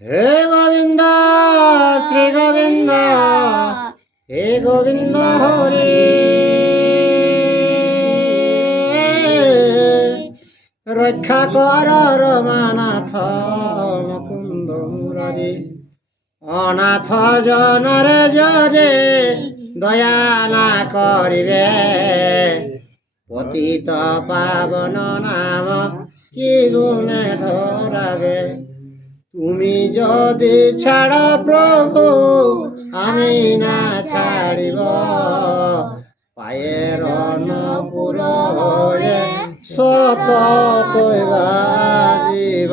হে গোবিন্দ শ্রী গোবিন্দ হে গোবিন্দ হরে রক্ষা কর রমানাথ মুকুন্দ মুরারি অনাথ জনরে যদি দয়া না করিবে পতিত পাবন নাম কি গুণে ধরাবে তুমি যদি ছাড় প্রভু আমি না ছাড়িব পায়ের নপুর হয়ে সত জীব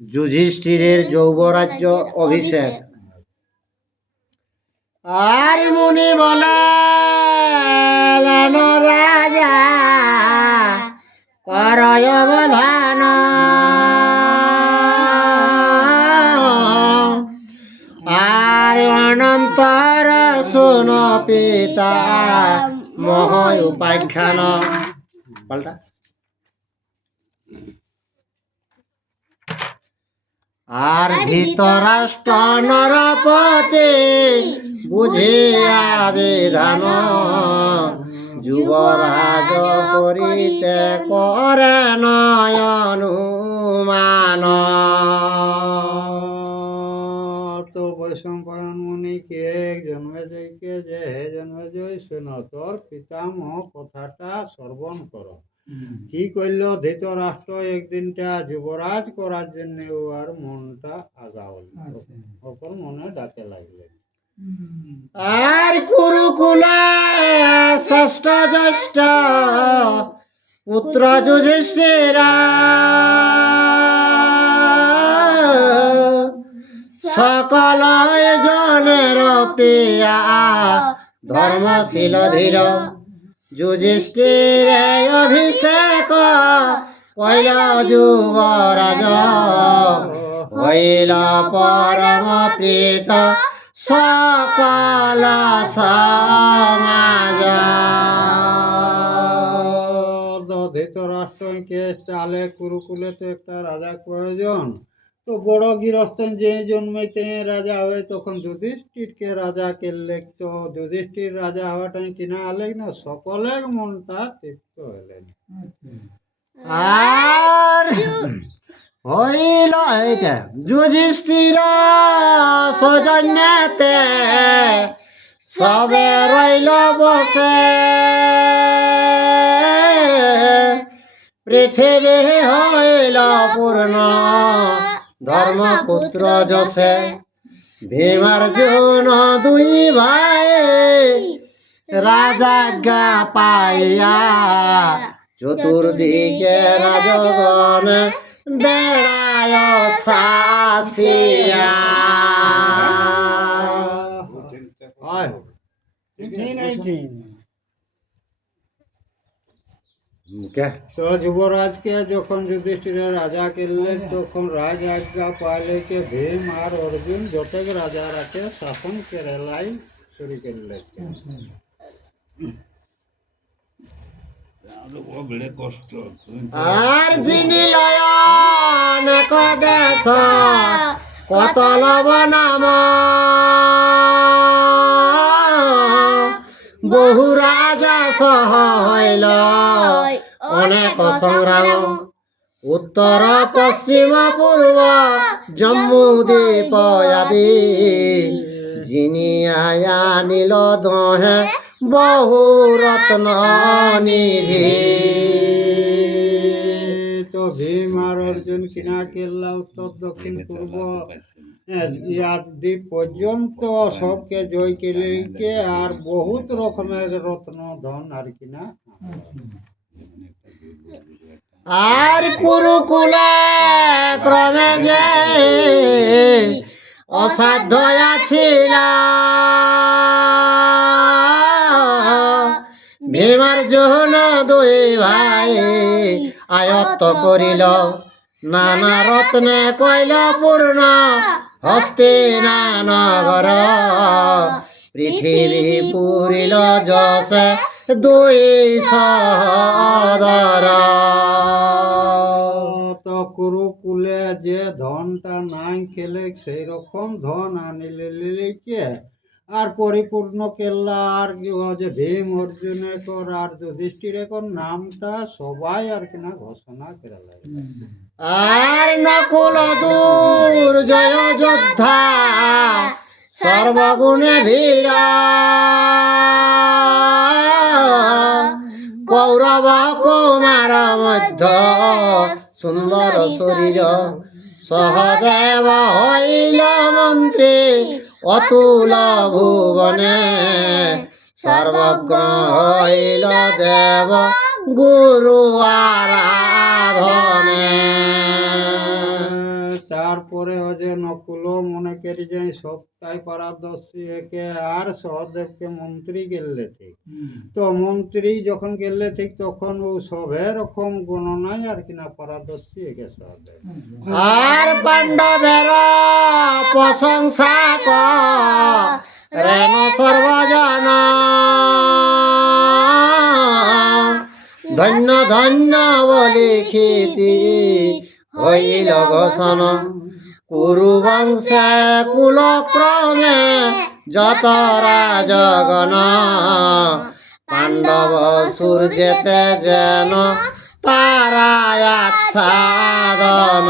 যুধিষ্ঠিরের যৌবরাজ্য অভিষেক। আর মুনি বলেন রাজা করয় অবধান আর অনন্তর শোন পিতা মহ উপাখ্যান। পাল্টা আর ধৃতরাষ্ট্র নরপতি বুঝিয়া বিধান যুবরাজ করিতে করে নয়নুমান। তো বৈশম্পায়ন মুনি কে জন্মে যাইকে যে হে জন্মে যাই শোনো তোর পিতামহ কথাটা শ্রবণ করো। কি করল ধৃতরাষ্ট্র একদিনটা যুবরাজ করার জন্য আর মনটা আগাওল ওপর মনে ডাকে লাগলেন। আর কুরুকুলে ষষ্ঠ জ্যেষ্ঠ পুত্র যুধিষ্ঠিরা সকল জনের প্রিয়া ধর্মশীল ধীর যুধিষ্ঠির অভিষেক কইল যুবরাজ হইল পরম প্রীত সকল সমাজ। ধৃতরাষ্ট্রকে চালে কুরুকুলে তো একটা রাজা প্রয়োজন। তো বড় গৃহস্থ যে জন্মেতে রাজা হয় তখন যুধিষ্ঠিরকে রাজা করলে তো যুধিষ্ঠির রাজা হওয়াটাই কিনা আলেন না সকলে মনটা তৃপ্ত হলেন। আর হইল এইটা যুধিষ্ঠির সৌজন্যতে সবে রইল বসে পৃথিবী হইল পূর্ণ ধর্মপুত্র যশে ভীমার্জুন দুই ভাই রাজাজ্ঞা পাইয়া চতুর্দিকে রাজগণ বেড়ায় শাসিয়া। তো যুবরাজকে যখন যুধিষ্ঠিরের রাজা করলেন তখন রাজ আজ্ঞা পাইলে কে ভীম আর অর্জুন যতক রাজা রাখে শাসন কেরালাই শুরু করলেন। আর যিনি লয়ন দেশ কত লব নাম বহু রাজা সহ হইল অনেক সংগ্রাম উত্তর পশ্চিম পূর্ব জম্মু দ্বীপ আদি যিনি আয়া নীল দহে বহু রত্ন নিধি। তো ভীম আর অর্জুন কিনা কেল্লা উত্তর দক্ষিণ পূর্ব দ্বীপ পর্যন্ত সবকে জয় কেলিকে আর বহুত রকমের রত্ন ধন আর কিনা। আর কুরুকুলে ক্রমে যে অসাধ্য ছিল ভীমার্জুন দুই ভাই আয়ত্ত করিল নানা রত্নে কইল পূর্ণ হস্তিনানগর পৃথিবী পুরিল যশে দুই সহদর। তো কুরুকুলে যে ধনটা নাই খেলে সেই রকম ধন আনিলে লিলিকে আর পরিপূর্ণ কেল্লা আর কি ও যে ভীম অর্জুনে কর আর যুধিষ্ঠিরে কর নামটা সবাই আর কি না ঘোষণা করে লাগে। আর নকুল দুর্জয় যোদ্ধা সর্বগুণে ধীর কৌরব কুমার মধ্য সুন্দর শরীর সহদেব হইল মন্ত্রী অতুল ভুবনে সর্বজ্ঞ হইল দেব গুরু আরাধনে। তারপরে ও যে নকুল মনে করি যে সবটাই পারদর্শী একে আর সহদেবকে মন্ত্রী গেলে ঠিক তো মন্ত্রী যখন গেলে ঠিক তখন ও সবে রকম গণনায় আর কিনা পারদর্শী একে সহদেব। আর পাণ্ডবের প্রশংসা করেন সর্বজন ধন্য ধন্য বলি খ্যাতি হইল ঘোষণ কুরু বংশে কুলক্রমে যত রাজগণ পাণ্ডব সূর্যেতে যেন তারা আচ্ছাদন।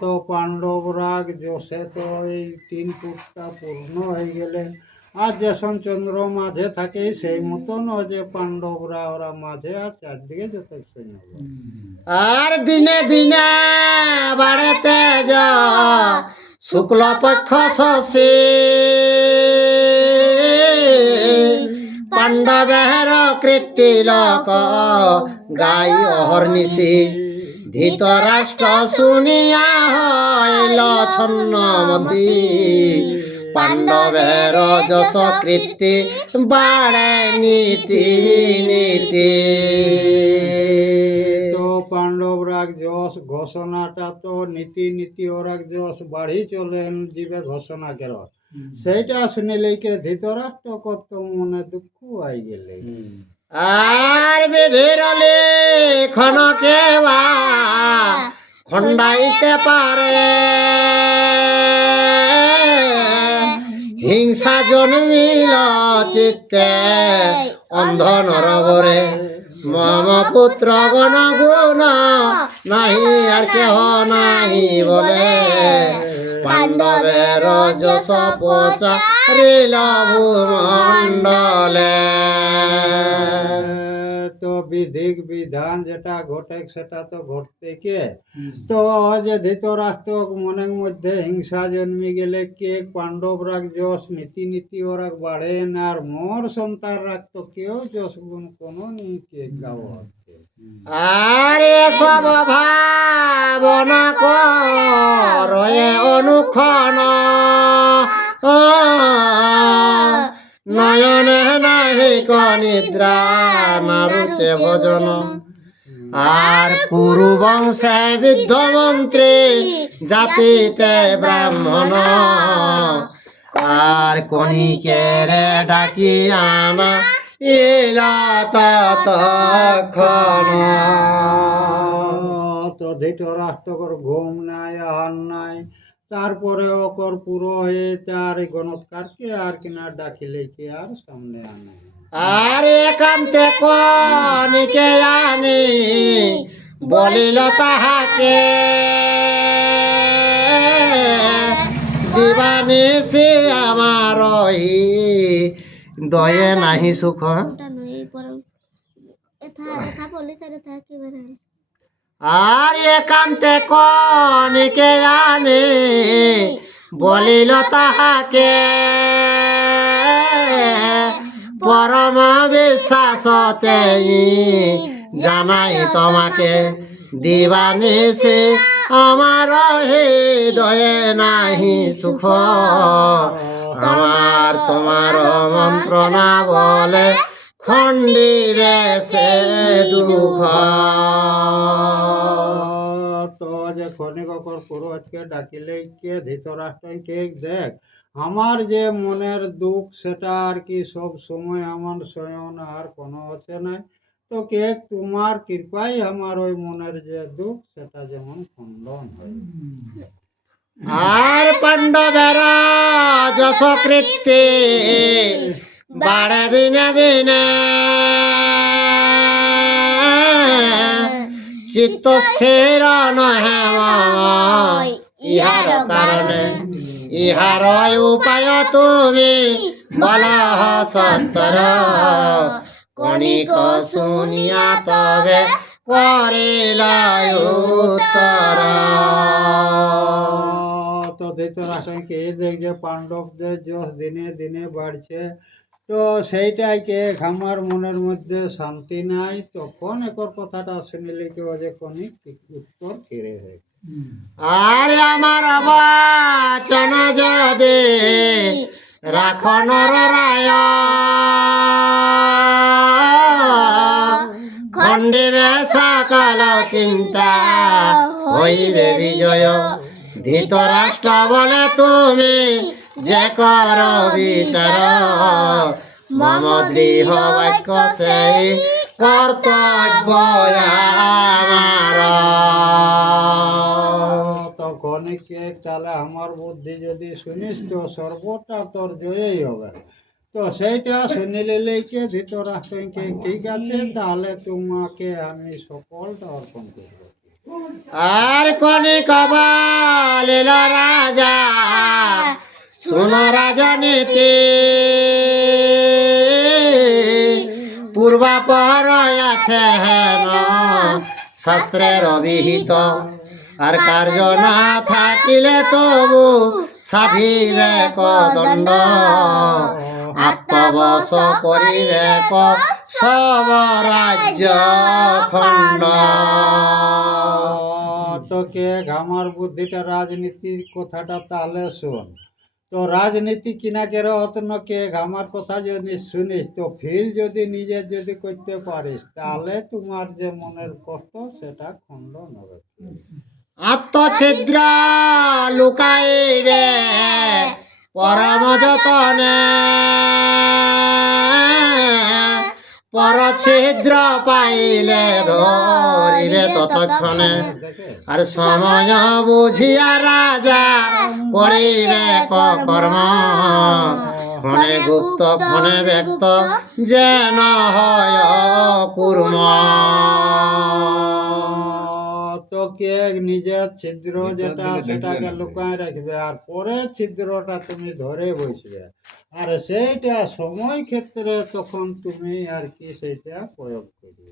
তো পাণ্ডব রাগ যশে তো এই 3 ফুটটা পূর্ণ হয়ে গেলেন আর যেসন চন্দ্র মাঝে থাকে সেই মতন ও যে পাণ্ডবরা ওরা মাঝে আর চারদিকে যত সৈন্য। আর দিনে দিনে বাড়ে তেজ শুক্ল পক্ষ শশী পাণ্ডবের কীর্তি লোক গাই অহর্নিশি ধৃতরাষ্ট্র শুনিয়া হইল ছন্নমতি পাণ্ডবের যশ কীর্তি বাড়ে নীতি নীতি। তো পাণ্ডব রাগ যশ ঘোষণাটা তো নীতি নীতি ওরা যশ বাড়ি চলেন জীবে ঘোষণা কর সেইটা শুনিলেকে ধৃতরাষ্ট্র কত মনে দুঃখ আই গেলে। আর বিধির লেখন কেবা খণ্ডাইতে পারে হিংসা জন্মিল চিত্তে অন্ধ নরবরে মম পুত্র গণ গুণ নাহি আর কেহ নাহি বলে পাণ্ডবের যশ পচারিল ভূমণ্ডলে। তো বিধিক বিধান যেটা ঘটে সেটা তো ঘটতে কে তো যে ধৃতরাষ্ট্র মনের মধ্যে হিংসা জন্মি গেলে কে পাণ্ডব রাগ যশ নীতি নীতি ওরা বাড়েন আর মোর সন্তান রাগ তো কেউ যশ গুণ কোনো নেই কে গাও হচ্ছে। আর এসব ভাবনা করে অনুক্ষণ নয়নে নাহি নিদ্রা নারুচে ভজন আর কুরু বংশে বৃদ্ধ মন্ত্রী জাতিতে ব্রাহ্মণ আর কণিকের ডাকি আনা ইলা ততক্ষণ। তো ধৃতরাষ্ট্রকর ঘুম নাই আহার নাই তারপরে ওকর পুরোহিত আর গণৎকারকে আর কিনা ডাকিলে কি আর সামনে আনে আর একান্তে কণিকে আনি বলিল তাহাকে দিবানিসি আমার দয়ে নাহি সুখ। আর একান্তে কণিকে আনি বলিল তাহাকে পরম বিশ্বাসতে জানাই তোমাকে দিবানিসি আমার হৃদয়ে নাহি সুখ আমার তোমার মন্ত্রণা বলে খণ্ডিবে সে দুঃখ। তো যে খনিকর পুরোহিতকে ডাকিলে কে ধৃতরাষ্ট্রকে দেখ আমার যে মনের দুঃখ সেটা আর কি সব সময় আমার শয়ন আর কোনো হচ্ছে না তো কে তোমার কৃপায় আমার ওই মনের যে দুঃখ সেটা যেমন খণ্ডন হয়। আর পাণ্ডবের যশকৃত্যে বাড়ে দিনে দিনে, চিত্ত স্থির নহে মম ইহার কারণে। ইহার উপায় তুমি বল সত্তর, কণিক শুনিয়া তবে করিল উত্তর। তো ধৃতরাষ্ট্রকে দেখ যে পাণ্ডবদের যশ দিনে দিনে বাড়ছে, তো সেইটাকে আমার মনের মধ্যে শান্তি নাই। তখন একর কথাটা শুনিলে কেউ যে কণিক উত্তর ফিরে হয়। আর আমার বচন যদি রাখ নর রায়, খণ্ডিবে সকল চিন্তা হইবে বিজয়। ধৃতরাষ্ট্র বলে তুমি যে কর বিচার, মম দৃঢ় বাক্য সেই কর্তব্য আমার। তখন কে তাহলে আমার বুদ্ধি যদি শুনিস তো সর্বটা তোর জয়ই হবে। তো সেইটা শুনিলে লেকে ধৃতরাষ্ট্রকে ঠিক আছে, তাহলে তোমাকে আমি সকলটা অর্পণ করব। আর কণিক বলিল রাজা শুন রাজনীতি, পূর্বাপর আছে হেন শাস্ত্রের অবিহিত। আর কার্য না থাকিলে তবু সাধিবে দণ্ড, আত্মবশ করিবে সব রাজ্য খণ্ড। তো কে আমার বুদ্ধিটা রাজনীতির কথাটা তাহলে শোন। তো রাজনীতি কিনা কেন অতন কে আমার কথা যদি শুনিস, তো ফিল যদি নিজের যদি করতে পারিস, তাহলে তোমার যে মনের কষ্ট সেটা খণ্ডন হবে। আত্মছিদ্র লুকাইবে পরম যতনে, পরছিদ্র পাইলে ধরিবে ততক্ষণে। আর সময় বুঝিয়া রাজা করিবে কর্ম, ক্ষণে গুপ্ত ক্ষণে ব্যক্ত যেন হয় কুর্ম। তো কে নিজের ছিদ্র যেটা সেটাকে লুকায় রাখবে, আর পরে ছিদ্রটা তুমি ধরে বসবে। আর সেইটা সময় ক্ষেত্রে তখন তুমি আর কি সেইটা প্রয়োগ করবে।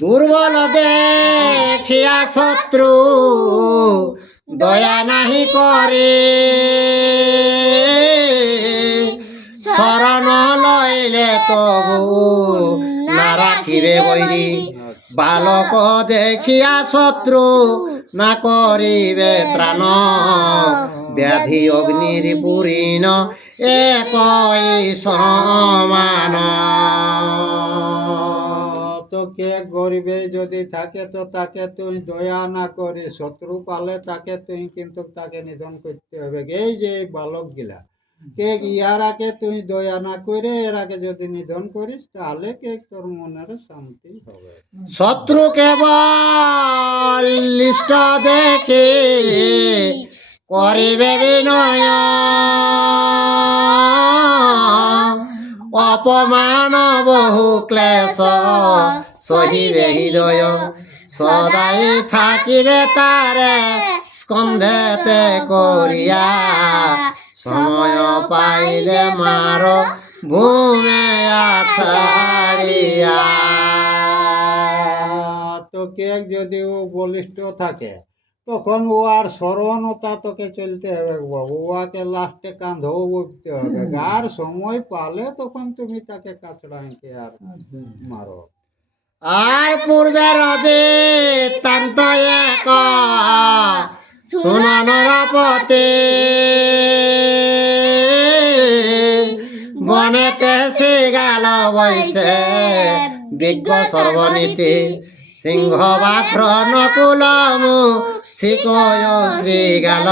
দুর্বল দেখিয়া শত্রু দয়া নাহি করে, শরণ লইলে তবু না রাখিবে বৈরী। বালক দেখিয়া শত্রু না করিবে ত্রাণ, ব্যাধি অগ্নির পুরীন একই সমান। তো কে গরিবে যদি থাকে তো তাকে তুই দয়া না করি, শত্রু পালে তাকে তুই কিন্তু তাকে নিধন করতে হবে। এই যে বালক গিলা কে ইয়ার আগে তুই দয়া না করে এর আগে যদি নিধন করিস, তাহলে কে তোর মনের শান্তি হবে। শত্রু কেবল লিষ্ট দেখে করিবে বিনয়, অপমান বহু ক্লেশ সহিবে হৃদয়। সদাই থাকিবে তারে স্কন্ধেতে করিয়া, সময় পাইলে মার ভূমে ছাড়িয়া। তো কে যদি ও বলিষ্ঠ থাকে তখন ও আর স্মরণতা তোকে চলতে হবে বাবু, ওকে লাস্টে কাঁধও বলতে হবে। আর সময় পালে তখন তুমি তাকে কাছড়াইকে আর মারো। আর পূর্বে রবি তান্ত এক শুন নরপতি, বনেতে শিগাল বৈশে বিজ্ঞ সর্বনীতি। সিংহ বাক্র নকুলমু শিকয় শ্রীগাল,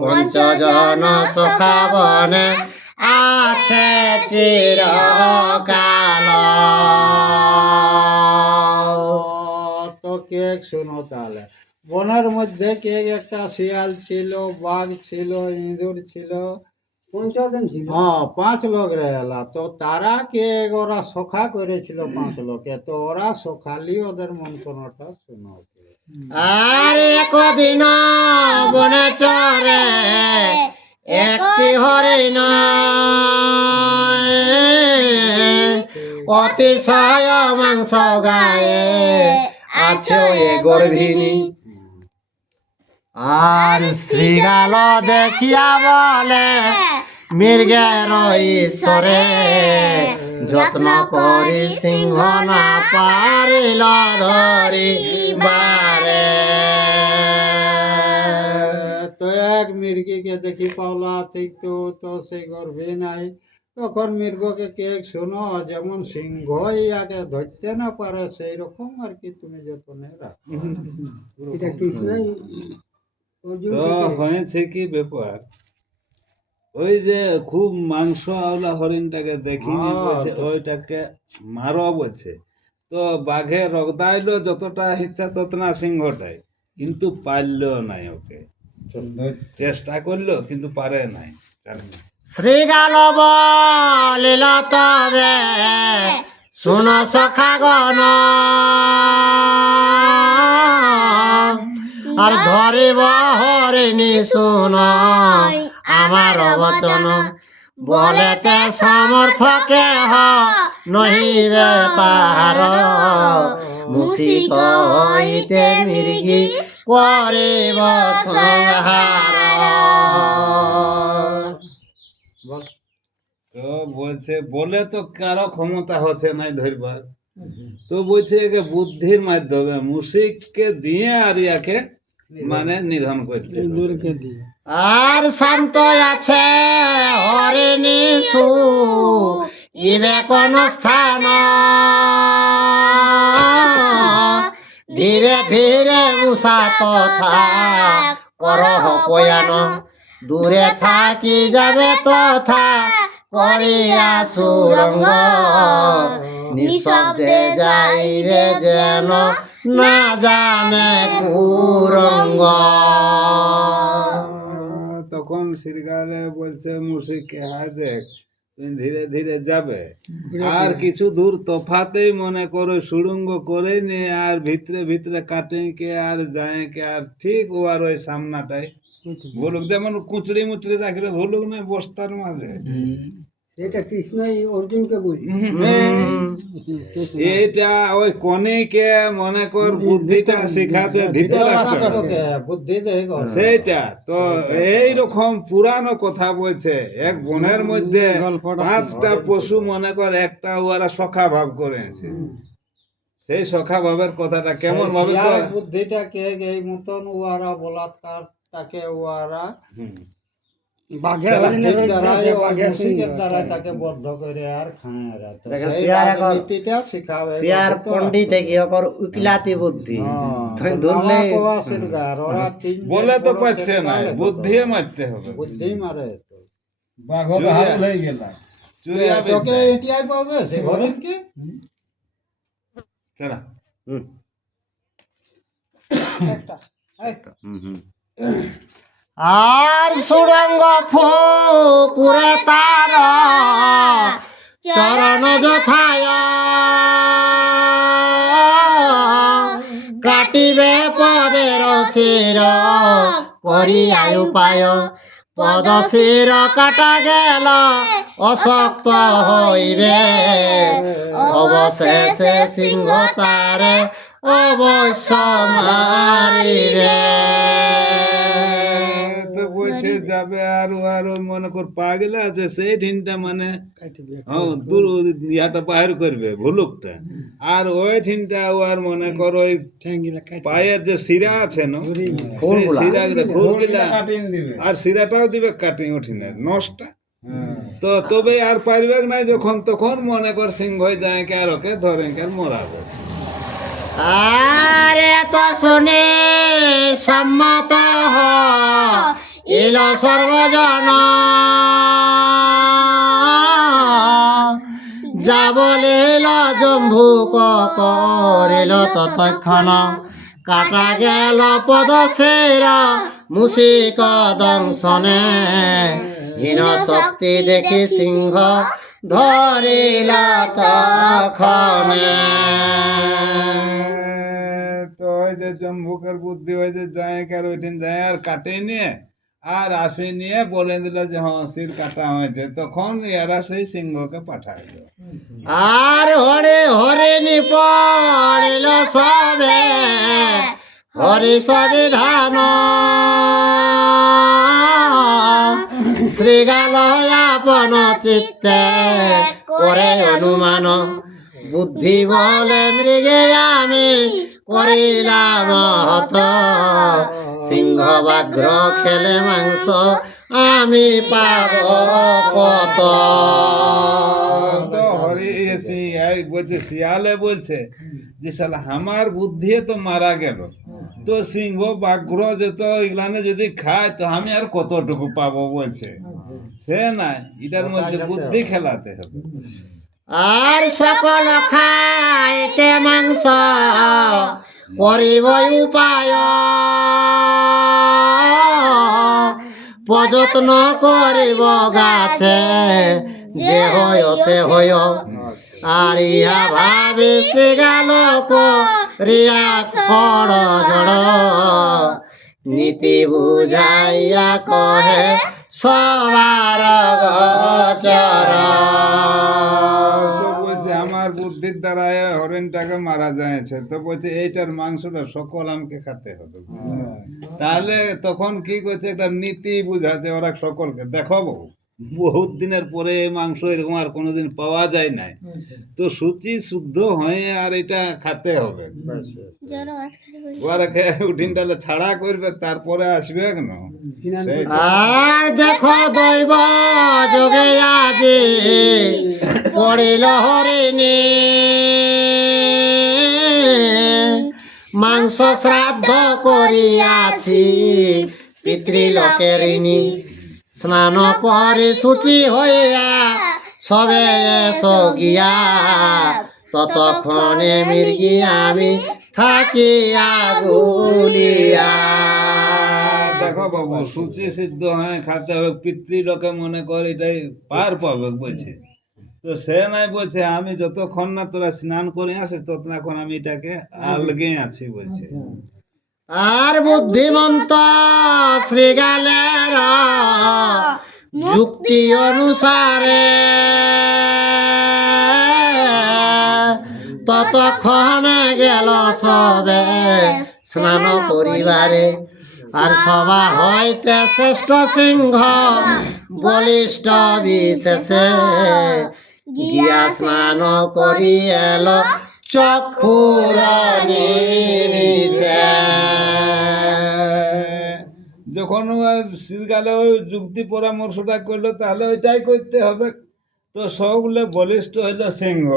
পঞ্চজন সখা বনে আছে চিরকাল। কে শোনো তাহলে। বনের মধ্যে কে একটা শিয়াল ছিল, বাঘ ছিল, ইঁদুর ছিল, 5 জন ছিল। হ্যাঁ 5 লোক রহেলা। তো তারা কে ওরা সখা করেছিল 5 লোকে, তো ওরা সখালি ওদের মন কোনটা শোনো। আর একদিন বনে চরে একটি হরিণ, অতিশয় মাংস গায়ে আছে এ গর্ভিণী। আর শ্রীগাল দেখিয়া বলে মৃগের ঈশ্বরে, যত্ন করি সিংহ না পারিল ধরি বারে। তো এক মির্গিকে দেখি পাওলা ঠিক তো সেই গর্ভে নাই। তখন মৃগকে কে শোনো, যেমন সিংহ ইয়াকে ধরতে না পারে সেই রকম আর কি তুমি যতনে রাখো। এটা কৃষ্ণই অর্জুন তো হয়েছে কি ব্যাপার, ওই যে খুব মাংস আওলা হরিণটাকে দেখিনি হ্যাঁ, বলছে তো- ওইটাকে মারো বলছে। তো বাঘে রগদাইলো যতটা ইচ্ছা ততনা সিংহটাই, কিন্তু পারলো নাই ওকে। চেষ্টা করলো কিন্তু পারে নাই। শ্রীগাল বলিল তবে শুন সখাগণ, আর ধরিব হরিণী শুন আমার বচন। বলেতে সমর্থকে হ নহিবে তাহার, মুসিক হইতে মৃগী করিব সংহার। বল। তো বলছে বলে তো কারো ক্ষমতা হচ্ছে নাই ধরবার, তো বলছে একে বুদ্ধির মাধ্যমে মুশিককে দিয়ে আর ইয়াকে মানে নিধন করতে হবে। আর শান্ত আছে হরিণী সু ইবে কোন স্থান, ধীরে ধীরে উষা তথা করহ পয়ান। দূরে থাকি যাবে তথা করিয়া সুরঙ্গ, নিঃশব্দে যাইবে যেন না জানে কুরঙ্গ। তখন শ্রীকালে বলছে মুশিককে, হায় দেখ তুমি ধীরে ধীরে যাবে, আর কিছু দূর তফাতেই মনে করো সুড়ঙ্গ করে নিয়ে আর ভিতরে ভিতরে কাটিকে আর যায়কে আর ঠিক ও আর ওই সামনাটাই ভুলুক, যেমন কুচড়ি মুচড়ি রাখলে ভুলুক না বস্তার মাঝে। সেটা কৃষ্ণই অর্জুনকে বলি। এইটা ওই কনিকে মনে কর বুদ্ধিটা শিখাচ্ছে ধৃতরাষ্ট্র, তোকে বুদ্ধি দেখ। সেইটা তো এইরকম পুরানো কথা বলছে। এক বনের মধ্যে 5টা পশু মনে কর একটা ওরা সখা ভাব করেছে। সেই সখা ভাবের কথাটা কেমন ভাবে তো বুদ্ধিটাকে এই মতন ওয়ারা বলাৎকারটাকে ওয়ারা হুম। বাঘে ঠিক দ্বারাই ও মুশিকের দ্বারাই তাকে বদ্ধ করে আর খায় এরা। তো দেখে সেই শিয়ার এখন- রাজনীতিটা শিখাবে শিয়ার পণ্ডিত কি ওকর উকিলাতি বুদ্ধি তুই ধরলে বলে তো পাচ্ছে না, বুদ্ধি মারতে হবে। বুদ্ধি মারে তো। চুরিয়া তোকে বিদ্যা। এটিআই পাবে সে হরিণকে। কেনা? আর সুরঙ্গ ফুকুরে তার চরণ যথায়, কাটিবে পদের শির করিয়া উপায়। পদ শির কাটা গেল অশক্ত হইবে, অবশেষে সিংহ তারে অবশ্য মারিবে। তো বলছে যাবে আর আরো মনে কর পাগলা আছে সেই ঠিনটা মানে দূর ইয়াটা বাহির করবে ভুলুকটা, আর ওই ঠিনটা ও আর মনে কর ওই পায়ের যে শিরা আছে না সেই শিরাগুলো খুরগুলা আর শিরাটাও দিবে কাটিং উঠিনে নষ্ট। তো তবে আর পারবে না, যখন তখন মনে কর সিংহ যায় কে আর ওকে ধরে কে আর মরাবে। আর এত শুনে সম্মত ইল সর্বজন, যা বলিল জম্ভুক করিল ততক্ষণ কাটা গেল পদশের মুসিক দংশনে হীন শক্তি দেখি সিংহ ধরিল তখনে। তো ওই যে জম্বুকের বুদ্ধি ওই যে যায় আর ওইদিন যায় আর কাটে নিয়ে আর আসে নিয়ে বলে দিল যে হ্যাঁ শির কাটা হয়েছে, তখন এরা সেই সিংহকে পাঠাইল। আর হরে হরিণী পড়িল সবে হরি সবিধান শ্রীগাল আপন চিত্তে করে অনুমান বুদ্ধি বলে মৃগে আমি করিলাম হত সিংহ ব্যাঘ্র খেলে মাংস আমি পাব কত। তো হরি বলছে শিয়ালে বলছে যে শালা আমার বুদ্ধি তো মারা গেল, তো সিংহ বাঘ্র যেত এগুলানে যদি খায় তো আমি আর কতটুকু পাবো বলছে। সে না এটার মধ্যে বুদ্ধি খেলাতে হবে। আর সকল খাইতে মাংস করিব উপায় প্রযত্ন করিব গাছে যে হয় সে হয় আর ইহা ভাবি শ্রীগাল রিয়া কড় জড় নীতি বুঝাইয়া কহে সবার গোচর। তো বলছে আমার বুদ্ধির দ্বারা হরিণটাকে মারা যায়ছে, তো বলছে এইটার মাংসটা সকল আমাকে খেতে হবে। তাহলে তখন কি করছে একটা নীতি বুঝাচ্ছে ওরা সকলকে, দেখো বহুত দিনের পরে এই মাংস এরকম আর কোনোদিন পাওয়া যায় নাই, তো শুচি শুদ্ধ হয়ে আর এটা খেতে হবে। ওরা উঠিনটালে ছাড়া করবে তারপরে আসবে কেন। সেই তো। আর দেখো দৈব যোগে আজি পড়িল হরিণী মাংস শ্রাদ্ধ করিয়াছি পিতৃলোকের ঋণী স্নান করে শুচি হইয়া সবে এসো গিয়া ততক্ষণে মৃগী আমি থাকিয়া গুলিয়া। দেখো বাবু শুচি সিদ্ধ হয়ে খাতে হবে, পিতৃলোকে মনে করে এটাই পার পাবে বলছে। তো সে নাই বলছে আমি যতক্ষণ না তোরা স্নান করে আসে ততক্ষণ আমি এটাকে আলগে আছি বলছে। আর বুদ্ধিমন্ত শ্রীগালের যুক্তি অনুসারে ততক্ষণে গেল সবে স্নান করিবারে আর সভা হইতে শ্রেষ্ঠ সিংহ বলিষ্ঠ বিশেষে গিয়া স্নান করি এলো চক্ষুর নিমিষে। যখন শ্রীগালে ওই যুক্তি পরামর্শটা করলো তাহলে ওইটাই করতে হবে। তো সবগুলো বলিষ্ঠ হইল সিংহ,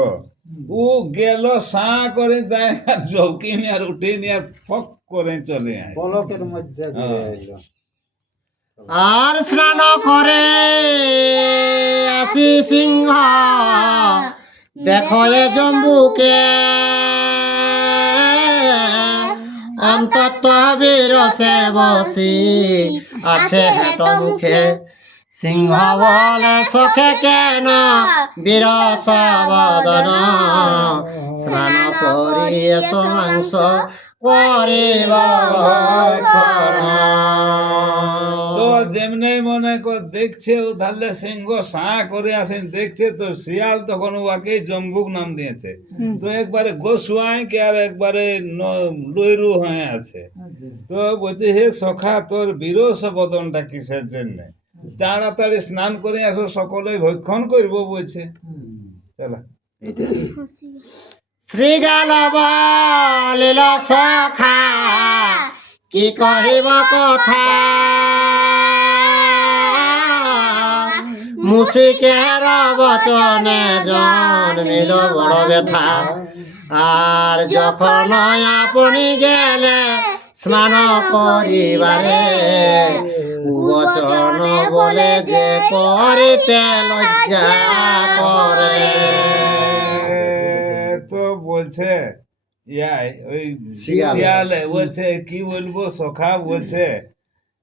ও গেল সাঁ করে যায় আর চৌকি নিয়ে আর উঠে নিয়ে আর ফক করে চলে আয়। পলকের মধ্যে দিয়ে এলো। আর স্নান করে আসি সিংহ দেখো এ জম্বুকে অন্তত বিরসে বসি আছে হেট মুখে সিংহ বলে সখে কেন বিরস বদন স্নান করি এসো মাংস করিব ভক্ষণ। তো যেমনি মনে কর দেখছে ও ধারলে সিংহ সাঁ করে আসেন দেখছে, তো শিয়াল তখন ওকে জম্বুক নাম দিয়েছে। তো একবারে গোসুয়াই কে আর একবারে লইরু হয়ে আছে। তো বলছে হে সখা তোর বিরস বদনটা কিসের জন্য, তাড়াতাড়ি স্নান করে আসো সকলেই ভক্ষণ করবো বলছে। চলো শ্রীগাল বলিল সখা কি কহিব কথা মুসিকের বচনে জন্মিল বড় ব্যথা আর যখন আপনি গেলে স্নান করিবারে বচন বলে যে করিতে লজ্জা করে। বলছে ইয়াই ওই শিয়ালে। শিয়ালে বলছে কি বলবো সখা বলছে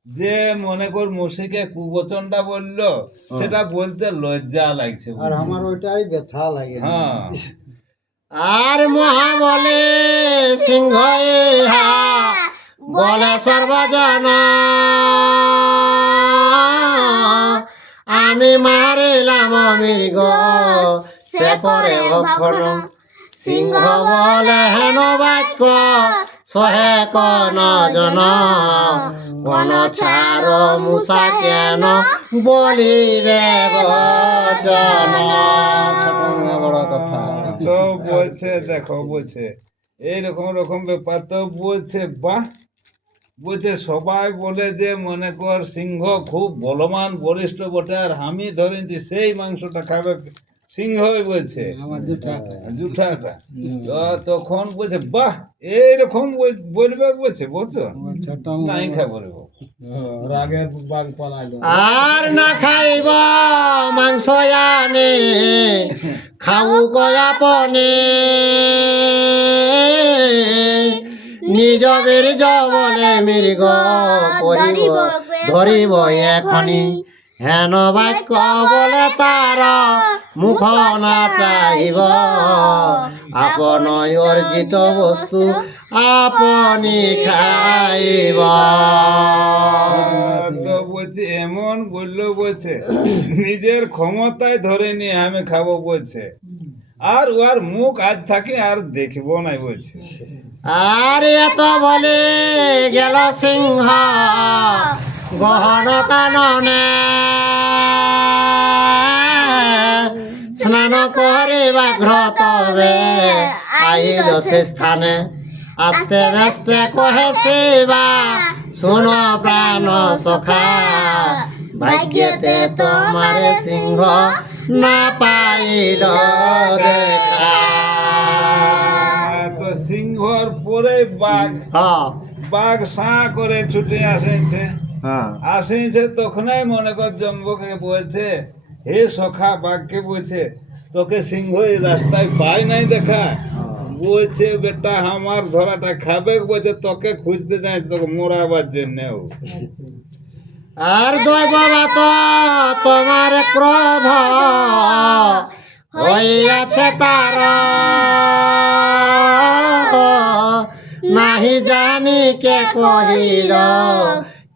যে মনে কর মুশিকে কুবচনটা বললো সেটা বলতে লজ্জা লাগছে আর বলছে। আমার ওইটাই ব্যথা লাগে হ্যাঁ আর মহাবলে সিংহ ইহা বলে সর্বজন আমি মারিলাম মৃগ সে করে ভক্ষণ সিংহ বলে হেন বাক্য সহে কন জন কোন ছাড় মুসা কেন বলিবে বচন। ছোট মেয়ে বড় কথা। তো বলছে দেখো বলছে এইরকম রকম ব্যাপার তো বলছে বাহ বলছে সবাই বলে যে মনে কর সিংহ খুব বলবান বলিষ্ঠ বটে আর আমি ধরেছি সেই মাংসটা খাবে সিংহই বলছে আমার দুটা জুঠাটা তো তখন বলছে বাহ এইরকম বলবে বলছে বলছো আমার ছোট নাই খাবো রেবো রাগে বাঘ পালাইলো আর না খাইব মাংস আমি খাও কয়াপনে নিজ বীর্য বলে মৃগ করিব ধরিব এখনি হেন বাক্য বলে তার মুখ না চাহিব আপন অর্জিত বস্তু আপনি খাইব। তো বলছে এমন বললো বলছে নিজের ক্ষমতায় ধরে নিয়ে আমি খাবো বলছে আর ওর মুখ আজ থাকে আর দেখবো না বলছে। আর এত বলে গেল সিংহ গহন কাননে স্নান করে ব্যাঘ্র তবে আইল সে স্থানে আস্তে ব্যস্তে কহে শিবা শুন প্রাণ সখা ভাগ্যেতে তোমারে সিংহ না পাইল দেখা। তো সিংহর পরে বাঘ হ্যাঁ বাঘ সাঁ করে ছুটে আসেছে হ্যাঁ আসেছে তখনই মনে কর জম্বুকে বলছে হে সখা বাঘকে বলছে তোকে সিংহ এই রাস্তায় পাই নাই দেখা বলছে বেটা আমার ধরাটা খাবে বলছে তোকে খুঁজতে যাই তোকে মোড়াবার জন্যেও। আর দৈববাত তোমার ক্রোধ হইয়াছে তার নাহি জানি কে কহিল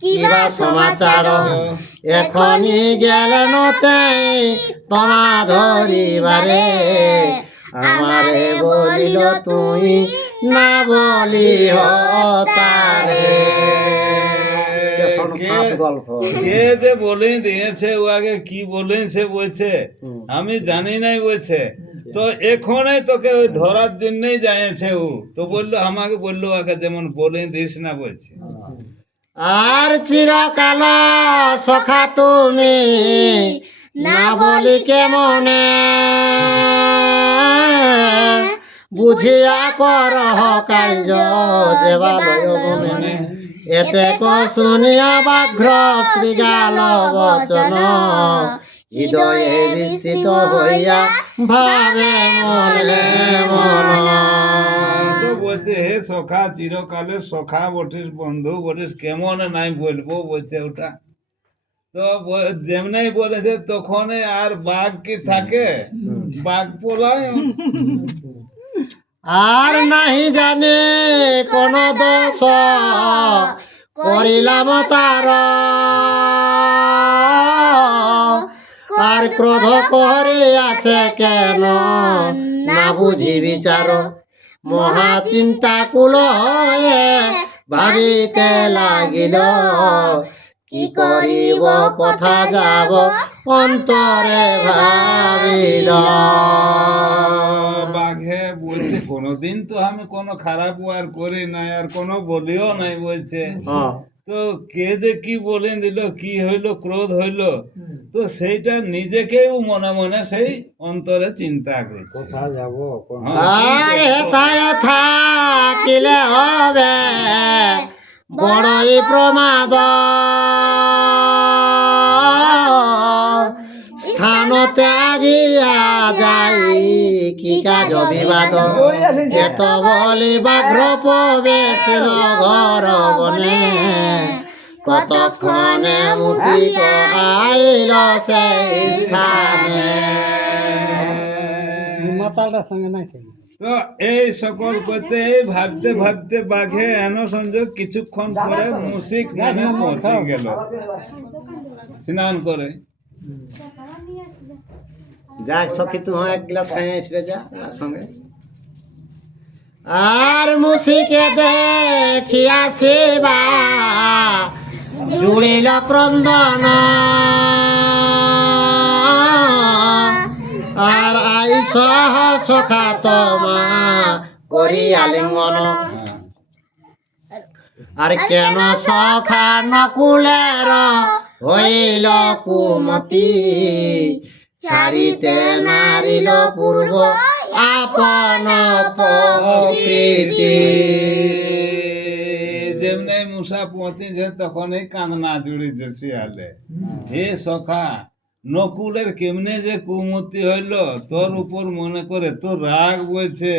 কিবা সমাচার এখনি গেলেন তেই তোমা ধরিবারে আমারে বলিল তুই না বলি তারে। গল্প কে যে বলে দিয়েছে ও আগে কি বলেছে বলছে আমি জানি নাই বলছে তো এখনই তোকে ওই ধরার জন্যই যাইছে ও তো বললো আমাকে বললো আগে যেমন বলে দিস না বলছে। আর চিরকাল সখা তুমি না বলি কেমনে বুঝিয়া কর কার্য যে ভালয় মনে এতে ক শুনিয়া ব্যাঘ্র শ্রীগাল বচন হৃদয়ে বিস্মিত হইয়া ভাবে মনে মন। তো বলছে হে সখা চিরকালের সখা বটিস বন্ধু বটিস কেমন নাই বলবো বলছে ওটা তো যেমনি বলেছে তখন আর বাঘ কি থাকে বাঘ পলায় আর নাহি জানে কোন দোষ করিলাম তার আর ক্রোধ করিয়াছে কেন না বুঝি বিচার মহা চিন্তা কুল হয়ে ভাবিতে লাগিল কি করিব কথা যাব অন্তরে ভাবিল। বাঘে বলছে কোনোদিন তো আমি কোনো খারাপ আর করি নাই আর কোনো বলিও নাই বলছে তো কে যে কি বলে দিল কি হইলো ক্রোধ হইলো তো সেইটা নিজেকেও মনে মনে সেই অন্তরে চিন্তা করছে কোথায় যাবো আর হেথায় থাকিলে হবে বড়ই প্রমাদ স্থান ত্যাগিয়া যাই কি কাজ বিবাদ এত বলি ব্যাঘ্র প্রবেশিল ঘর বনে কতক্ষণে মুসিক আইল সেই স্থানে। তো এই সকল করতে ভাবতে ভাবতে বাঘে এন সংযোগ কিছুক্ষণ পরে মুসিক মানে পৌঁছে গেল স্নান করে। যাক সখী তুই এক গ্লাস খাই আসবে যা তার সঙ্গে। আর মুসিকে দেখিয়া শিবা জুড়িল ক্রন্দন আর আই সহ সখা তোমা করি আলিঙ্গন। আর কেন সখা নকুলের হইল কুমতি ছাড়িতে নারিল পূর্ব আপন প্রকৃতি। যেমনি মূষা পৌঁছেছে তখনই কান্না জুড়িছে শিয়ালে, হে সখা নকুলের কেমনে যে কুমতি হইল তোর উপর মনে করে তোর রাগ বইছে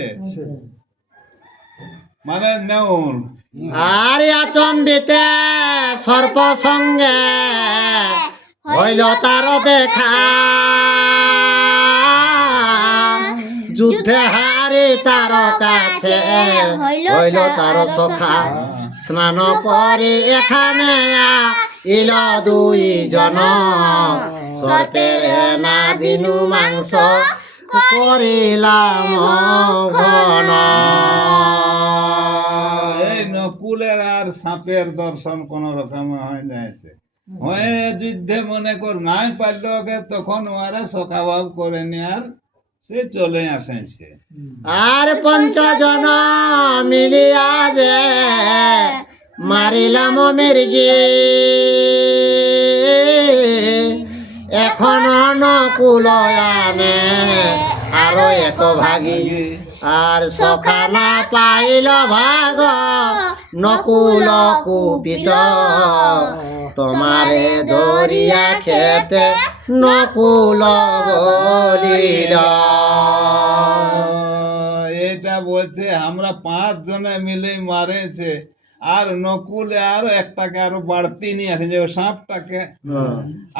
মানে নেউল। আর আচম্বিতে সর্প সঙ্গে হইল তার দেখা যুদ্ধে হারি তার কাছে হইল তার সখা স্নান করে এখানে ইল দুই জন সর্পের না দিনু মাংস করিলাম ঘন। এই নকুলের আর সাপের দর্শন কোন রকমে হয় যাইছে হয়ে যুদ্ধে মনে কর নাই পারল ওকে তখন ওরা সখাভাব করে নিয়ে আর সে চলে আসেছে। আর পঞ্চজন মিলিয়া যে মারিলাম মির্গি এখন নকুল আনে আরো এক ভাগি। আর সখা না পাইল ভাগ নকুল কুপিত তোমারে ধরিয়া খেতে নকুল বলিল। এটা বলছে আমরা 5 জনে মিলে মারেছে আর নকুলে আরো একটাকে আরো বাড়তি নিয়ে আসে যে সাপটাকে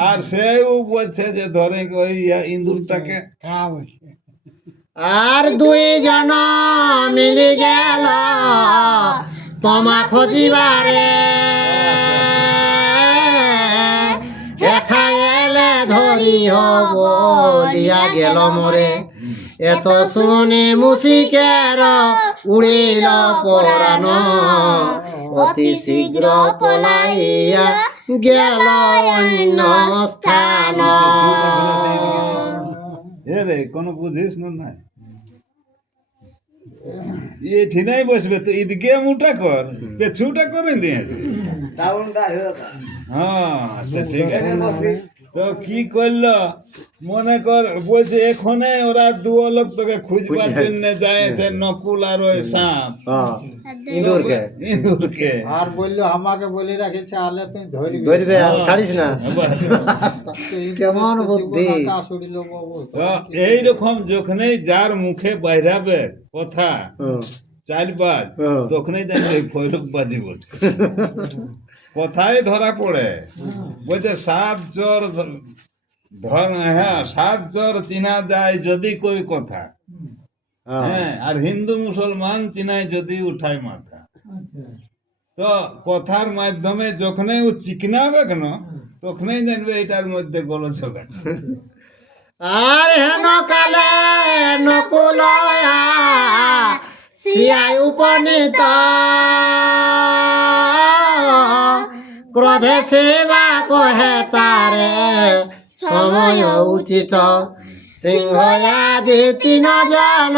আর সেও বলছে যে ধরে ওই ইঁদুরটাকে। আর দুই জন মিলি গেল তোমা খোঁজিবারে এথায় এলে ধরি বলিয়া গেল মোরে এত শুনি মুসিকের উড়িল পরাণ অতি শীঘ্র পলাইয়া গেল অন্য স্থান। এ রে কোনো বুঝিস না নাই এঠিনাই বসবে তো ঈদকে মুটা কর পেছুটা করে দিয়েছে। হ্যাঁ আচ্ছা ঠিক আছে। তো কি করলো মনে কর বলছে এখানে ওরা দুও লোক তোকে খুঁজবার জন্য যাইছে নকুল আর ওই সাপ ইঁদুরকে ইঁদুরকে আর বললো আমাকে বলে রাখেছে আলে তুই ধরবি ধরবে ছাড়িস না। কেমন বুদ্ধি। তো এইরকম যখনই যার মুখে বাইরাবে কথা চালবাজ তখনই জানবে ভৈরব বাজি বটে কথাই ধরা পড়ে। বলছে সাত জ্বর ধর হ্যাঁ 7 জ্বর চিনা যায় যদি কই কথা হ্যাঁ আর হিন্দু মুসলমান চিনায় যদি উঠায় মাথা। তো কথার মাধ্যমে যখনই ও চিকনাবে কেন তখনই জানবে এটার মধ্যে গোলযোগ আছে। আর হেন কালে নকুল সিয়াই উপনীত ক্রোধে সেবা কহে তারে সময় উচিত সিংহ আদি 3 জন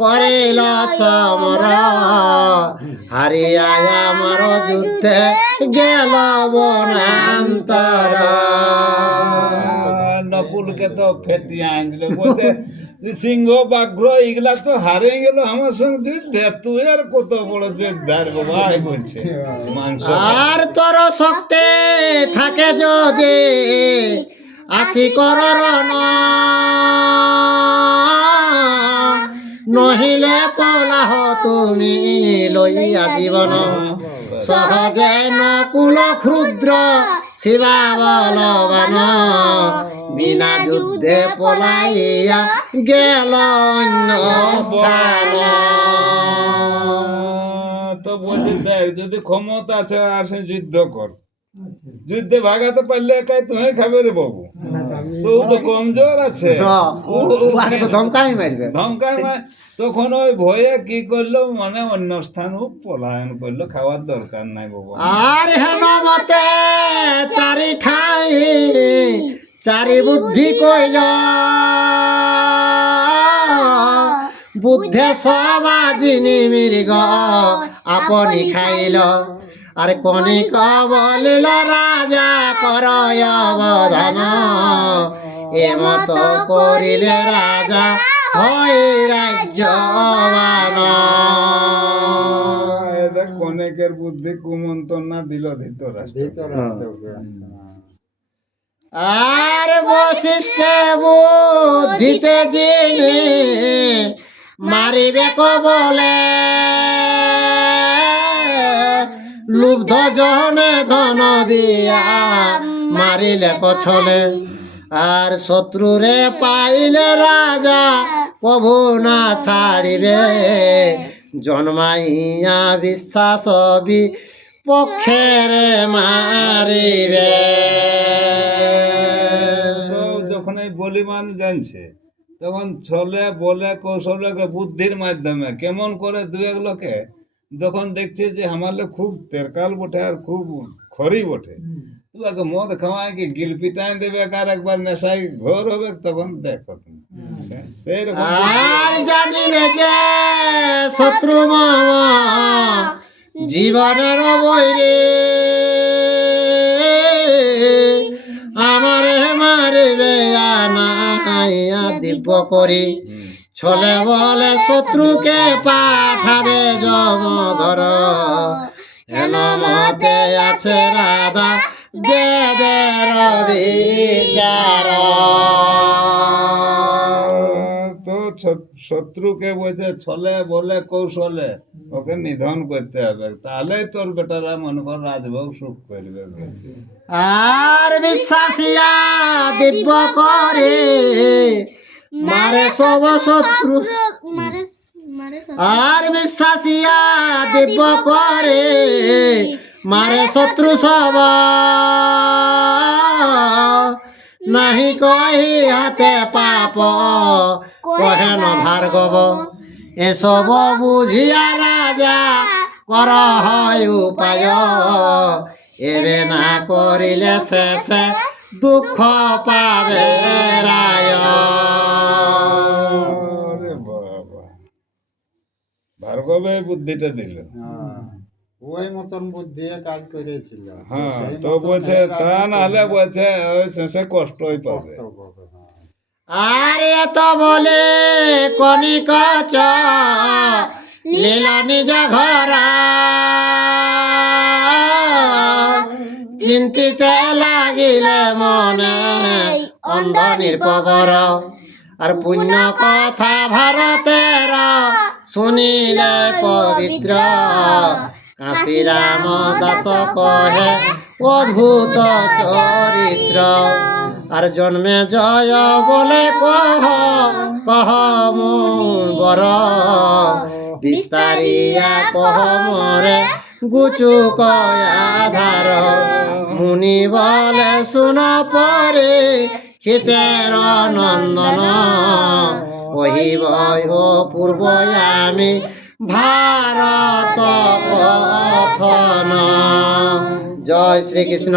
করিল সমর হারিয়া আমার যুদ্ধে গেল বনান্তর। নকুলকে তো ফেটিয়ে আনছিল বলতে সিংহ বাঘ্র এগুলা তো হারে গেল আমার সঙ্গে যুদ্ধে তুই আর কত বড় যোদ্ধার ভাই বলছে মাংস। আর তোর শক্তি থাকে যদি আসি করর নহিলে পলাহ তুমি লইয়া জীবন সহজে নকুল ক্ষুদ্র শিবা বলবান বিনা যুদ্ধে পলাইয়া গেল অন্য স্থান। তো বলছি দেখ, যদি ক্ষমতা আছে আসে যুদ্ধ কর, যুদ্ধে ভাগাতে পারলে একাই তুমি খাবে রে বাবু, তো ও তো কমজোর আছে, আগে তো ধমকাই মারবে। ধমকায় তখন ওই ভয়ে কি করলো, মানে অন্য স্থান পলায়ন করলো, খাওয়ার দরকার নাই বাবু। আর হেন মতে চারি ঠাই চারি বুদ্ধি কইল, বুদ্ধে সবা জিনি মৃগ আপনি খাইল। আর কণিক বলিল রাজা করয় অবধান, এমত করিলে রাজা হয় রাজ্যবান। দেখ কনেকের বুদ্ধি কুমন্ত্রণা দিল ধৃতরাষ্ট্র। ধৃতরাষ্ট্রকে। আর বশিষ্ঠে বুদ্ধিতে জিনি মারিবে বলে, লুব্ধ জনে ধন দিয়া মারিলে কছলে। আর শত্রুরে পাইলে রাজা কভু না ছাড়িবে, জন্মাইয়া বিশ্বাস পক্ষেরে মারিবে। তো যখন এই বলিমান জানছে, তখন ছলে বলে কৌশলে বুদ্ধির মাধ্যমে কেমন করে দু এক লোকে যখন দেখছে যে আমার লোক খুব তেরকাল বটে আর খুব খড়ি বটে, তোমাকে মদ খাওয়ায় কি গিল পিটাই দেবে, আর একবার নেশায় ঘোর হবে, তখন দেখো তুমি সেইরকম। আর জানিবে যে শত্রু মম জীবনের বৈরে, আমারে মারিবে আনাইয়া দিব্য করি। ছলে বলে শত্রুকে পাঠাবে জমঘর, হেন মতে আছে রাধা বেদের বিচার। তো শত্রুকে বলছে ছলে বলে কৌশলে ওকে নিধন করতে হবে, তাহলেই তোর বেটারা মনে কর রাজভোগ সুখ করবে বলছে। আর বিশ্বাসিয়া দিব্য করে মারে সব শত্রু, আর বিশ্বাসিয়া দিব্য করে মারে শত্রু সব, নাহি কহি হাতে পাপ কহেন ভার্গব। এসব বুঝিয়া রাজা কর হয় উপায়, এবে না করিলে শেষে দুঃখ পাবে রায়। আরে বাবা, ভার্গবে বুদ্ধিটা দিল। হ্যাঁ, ওই মতন বুদ্ধি কাজ করেছিল। হ্যাঁ, সেই তো মতন বলছে এর তা কাজ নাহলে করলে বলছে ওই শেষে কষ্টই পাবে। কষ্ট পাবে, হ্যাঁ। আর এত বলে কনিক লীলা নিজ ঘরা, চিন্তিতে লাগিলে মনে অন্ধ নির্পবর। আর পুণ্য কথা ভারতের শুনিলে পবিত্র, কাশী রাম দাস কহে অদ্ভুত চরিত্র। আর জন্মে জয় বলে কহ কহ বর, বিস্তারিয়া কহ মরে গুচুক আধার। মুনি বলে শুন পরে ক্ষিতের নন্দন, কহিব ও পূর্ব আমি ভারত কথন। জয় শ্রীকৃষ্ণ।